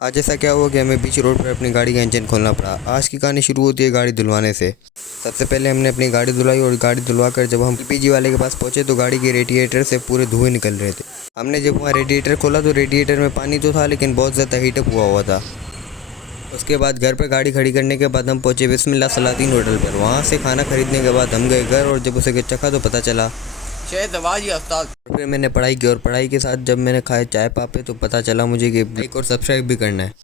आज ऐसा क्या हुआ कि हमें बीच रोड पर अपनी गाड़ी का इंजन खोलना पड़ा। आज की कहानी शुरू होती है गाड़ी धुलवाने से। सबसे पहले हमने अपनी गाड़ी धुलाई और गाड़ी धुलवा कर जब हम एलपीजी वाले के पास पहुंचे तो गाड़ी के रेडिएटर से पूरे धुएं निकल रहे थे। हमने जब वहाँ रेडिएटर खोला तो रेडिएटर में पानी तो था लेकिन बहुत ज़्यादा हीटअप हुआ था। उसके बाद घर पर गाड़ी खड़ी करने के बाद हम पहुंचे बिस्मिल्लाह सलातीन होटल पर। वहाँ से खाना खरीदने के बाद हम गए घर और जब उसे चखा तो पता चला फिर मैंने पढ़ाई की और पढ़ाई के साथ जब मैंने खाए चाय पापे तो पता चला मुझे कि लाइक और सब्सक्राइब भी करना है।